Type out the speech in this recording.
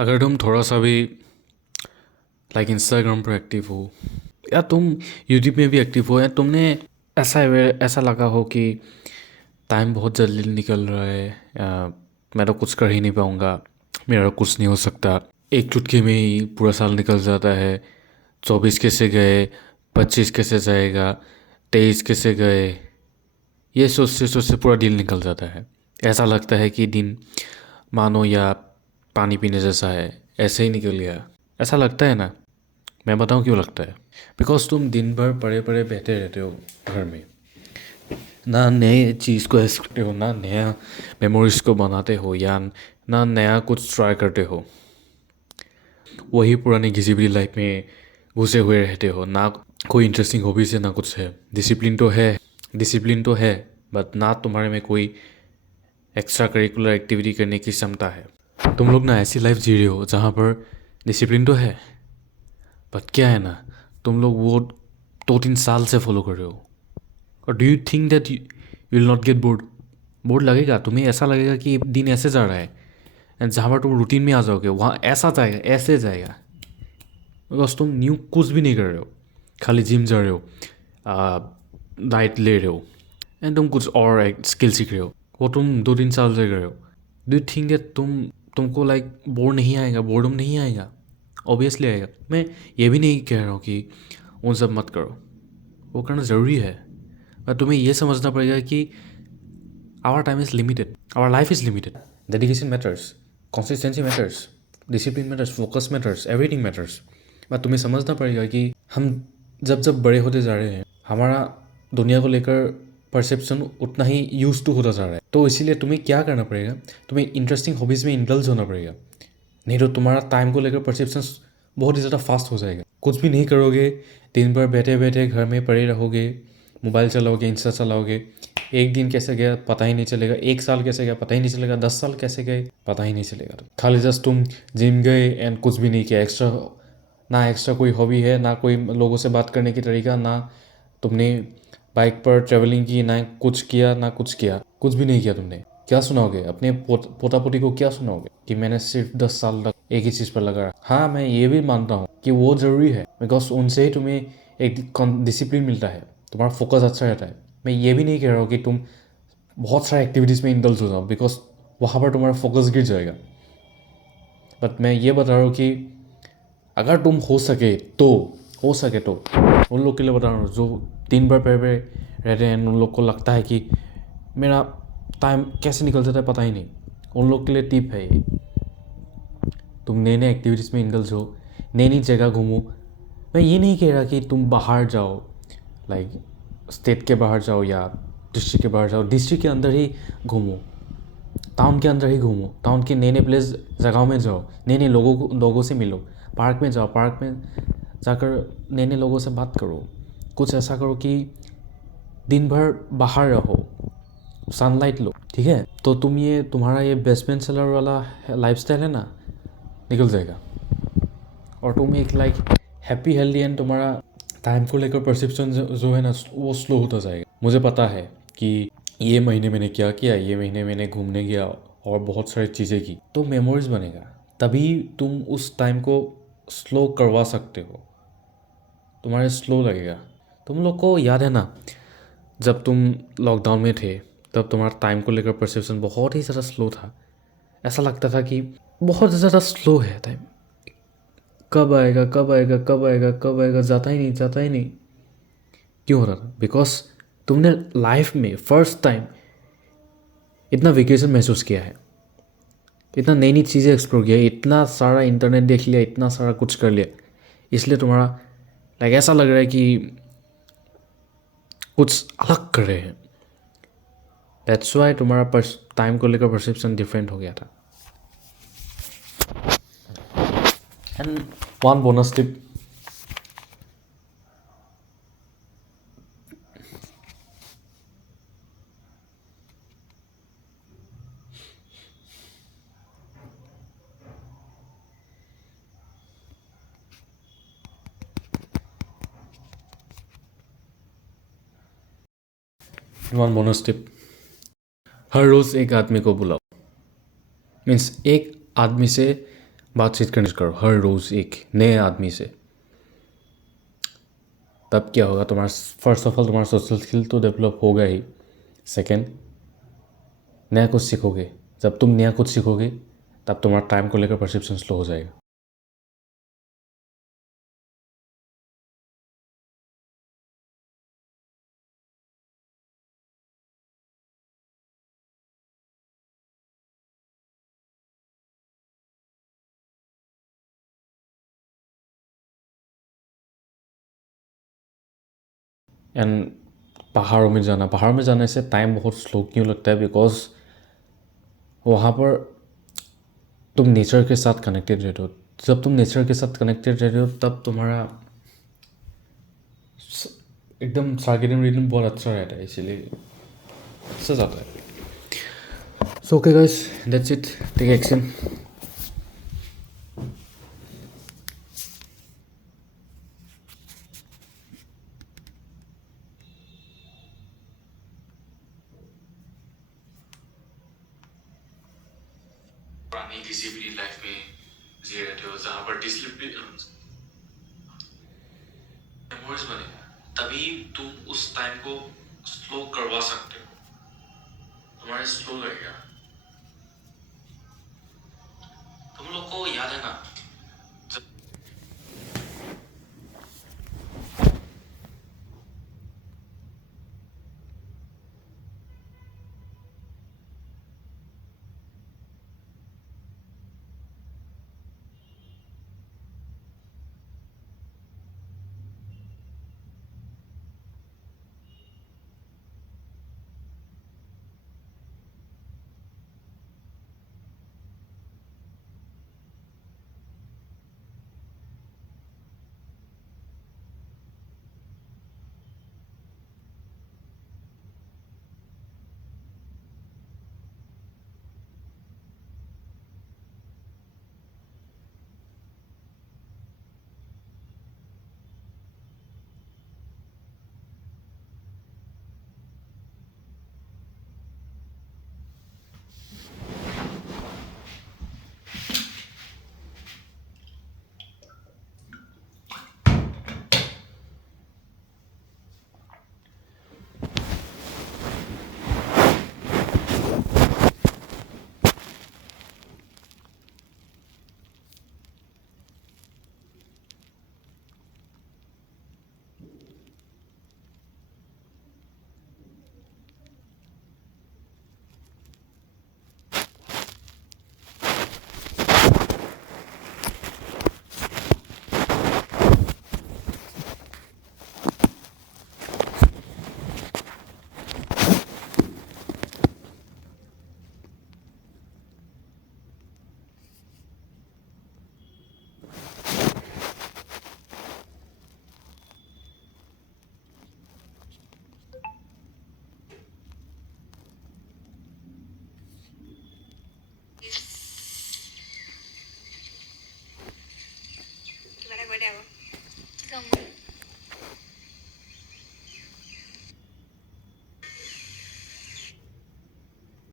अगर तुम थोड़ा सा भी लाइक इंस्टाग्राम पर एक्टिव हो या तुम यूट्यूब में भी एक्टिव हो या तुमने ऐसा लगा हो कि टाइम बहुत जल्दी निकल रहा है या मैं तो कुछ कर ही नहीं पाऊँगा, मेरा कुछ नहीं हो सकता, एक चुटकी में ही पूरा साल निकल जाता है, 24 कैसे गए, 25 कैसे जाएगा, 23 कैसे गए, ये सोचते सोचते पूरा दिन निकल जाता है। ऐसा लगता है कि दिन मानो या पानी पीने जैसा है, ऐसे ही निकल गया। ऐसा लगता है ना? मैं बताऊँ क्यों लगता है। बिकॉज तुम दिन भर पड़े पड़े बहते रहते हो घर में, ना नए चीज़ को सीखते हो, ना नया मेमोरीज को बनाते हो, या ना नया कुछ ट्राई करते हो। वही पुरानी घिसी पिटी लाइफ में घुसे हुए रहते हो। ना कोई इंटरेस्टिंग हॉबीज है, ना कुछ है। डिसिप्लिन तो है बट ना तुम्हारे में कोई एक्स्ट्रा करिकुलर एक्टिविटी करने की क्षमता है। तुम लोग ना ऐसी लाइफ जी रहे हो जहाँ पर डिसिप्लिन तो है बट क्या है ना, तुम लोग वो 2-3 साल से फॉलो कर रहे हो। और do you think that you will not get bored? Board लगेगा, तुम्हें ऐसा लगेगा कि दिन ऐसे जा रहा है। एंड जहाँ पर तुम रूटीन में आ जाओगे वहाँ ऐसा जाएगा, ऐसे जाएगा। बिकॉज तुम न्यू कुछ भी नहीं कर रहे हो, खाली जिम जा रहे हो, डाइट ले रहे हो, एंड तुम कुछ और एक स्किल सीख रहे हो। वो तुम 2-3 साल से कर रहे हो। डू यू थिंक दैट तुमको लाइक बोर नहीं आएगा, बोर्डम नहीं आएगा? ऑब्वियसली आएगा। मैं ये भी नहीं कह रहा हूँ कि उन सब मत करो, वो करना ज़रूरी है। पर तुम्हें ये समझना पड़ेगा कि our time is limited, our life is limited. Dedication matters, consistency matters, discipline matters, focus matters, everything matters. But तुम्हें समझना पड़ेगा कि हम जब जब बड़े होते जा रहे हैं, हमारा दुनिया को लेकर परसेप्शन उतना ही यूज टू होता जा रहा है। तो इसीलिए तुम्हें क्या करना पड़ेगा, तुम्हें इंटरेस्टिंग हॉबीज़ में इंडल्ज होना पड़ेगा। नहीं तो तुम्हारा टाइम को लेकर परसेप्शन बहुत ही ज़्यादा फास्ट हो जाएगा। कुछ भी नहीं करोगे, दिन भर बैठे बैठे घर में पड़े रहोगे, मोबाइल चलाओगे, इंस्टा चलाओगे, एक दिन कैसे गया पता ही नहीं चलेगा, एक साल कैसे गया पता ही नहीं चलेगा, 10 साल कैसे गए पता ही नहीं चलेगा। खाली जस्ट तुम जिम गए एंड कुछ भी नहीं किया एक्स्ट्रा। ना एक्स्ट्रा कोई हॉबी है, ना कोई लोगों से बात करने की तरीका, ना तुमने बाइक पर ट्रेवलिंग की, ना कुछ किया, ना कुछ किया, कुछ भी नहीं किया तुमने। क्या सुनाओगे अपने पोता पोती को? क्या सुनाओगे कि मैंने सिर्फ 10 साल तक एक ही चीज़ पर लगा रहा? हाँ, मैं ये भी मानता हूँ कि वो ज़रूरी है, बिकॉज उनसे ही तुम्हें एक डिसिप्लिन मिलता है, तुम्हारा फोकस अच्छा रहता है। मैं ये भी नहीं कह रहा हूँ कि तुम बहुत सारे एक्टिविटीज़ में इंडल्ज हो जाओ, बिकॉज वहाँ पर तुम्हारा फोकस गिर जाएगा। बट मैं ये बता रहा हूँ कि अगर तुम हो सके तो उन लोग के लिए बता रहा हूँ जो दिन भर पे रहते हैं, उन लोग को लगता है कि मेरा टाइम कैसे निकल जाता है पता ही नहीं। उन लोग के लिए टिप है ये, तुम नए नए एक्टिविटीज़ में इंडल्ज हो, नई नई जगह घूमो। मैं ये नहीं कह रहा कि तुम बाहर जाओ, लाइक स्टेट के बाहर जाओ या डिस्ट्रिक्ट के बाहर जाओ, डिस्ट्रिक्ट के अंदर ही घूमो, टाउन के अंदर ही घूमो, टाउन के नए नए प्लेस जगहों में जाओ, नए नए लोगों से मिलो, पार्क में जाओ, पार्क में जाकर नए नए लोगों से बात करो। कुछ ऐसा करो कि दिन भर बाहर रहो, सनलाइट लो, ठीक है? तो तुम्हारा ये बेसमेंट सेलर वाला लाइफस्टाइल है ना, निकल जाएगा। और तुम एक लाइक हैप्पी हेल्दी एंड तुम्हारा टाइम को लेकर परसेप्शन जो है ना वो स्लो होता जाएगा। मुझे पता है कि ये महीने मैंने क्या किया, ये महीने मैंने घूमने गया और बहुत सारी चीज़ें की, तो मेमोरीज बनेगा। तभी तुम उस टाइम को स्लो करवा सकते हो, तुम्हारे स्लो लगेगा। तुम लोग को याद है ना, जब तुम लॉकडाउन में थे तब तुम्हारा टाइम को लेकर परसेप्शन बहुत ही ज़्यादा स्लो था। ऐसा लगता था कि बहुत ज़्यादा स्लो है टाइम, कब आएगा कब आएगा कब आएगा कब आएगा, जाता ही नहीं जाता ही नहीं। क्यों हो रहा था? बिकॉज तुमने लाइफ में फर्स्ट टाइम इतना वेकेशन महसूस किया है, इतना नई नई चीज़ें एक्सप्लोर किया, इतना सारा इंटरनेट देख लिया, इतना सारा कुछ कर लिया, इसलिए तुम्हारा लाइक ऐसा लग रहा है कि कुछ अलग कर रहे हैं। दैट्स वाई तुम्हारा टाइम को लेकर परसेप्शन डिफरेंट हो गया था। एंड वन बोनस टिप, हर रोज़ एक आदमी को बुलाओ। मीन्स एक आदमी से बातचीत करने करो हर रोज़ एक नए आदमी से। तब क्या होगा, तुम्हारा फर्स्ट ऑफ ऑल तुम्हारा सोशल स्किल तो डेवलप होगा ही। सेकेंड, नया कुछ सीखोगे। जब तुम नया कुछ सीखोगे तब तुम्हारा टाइम को लेकर परसेप्शन स्लो हो जाएगा। एंड पहाड़ों में जाने से टाइम बहुत स्लो क्यों लगता है, बिकॉज वहाँ पर तुम नेचर के साथ कनेक्टेड रहते हो। जब तुम नेचर के साथ कनेक्टेड रहते हो तब तुम्हारा एकदम सर्केडियन रिदम बहुत अच्छा रहता है, इसीलिए अच्छा जाता है। So okay guys, that's it, take action. पुरानी किसी भी लाइफ में जी रहते हो जहाँ पर डिसिप्लिन मेमोरीज बने, तभी तुम उस टाइम को स्लो करवा सकते हो। तुम्हारे स्लो लगेगा।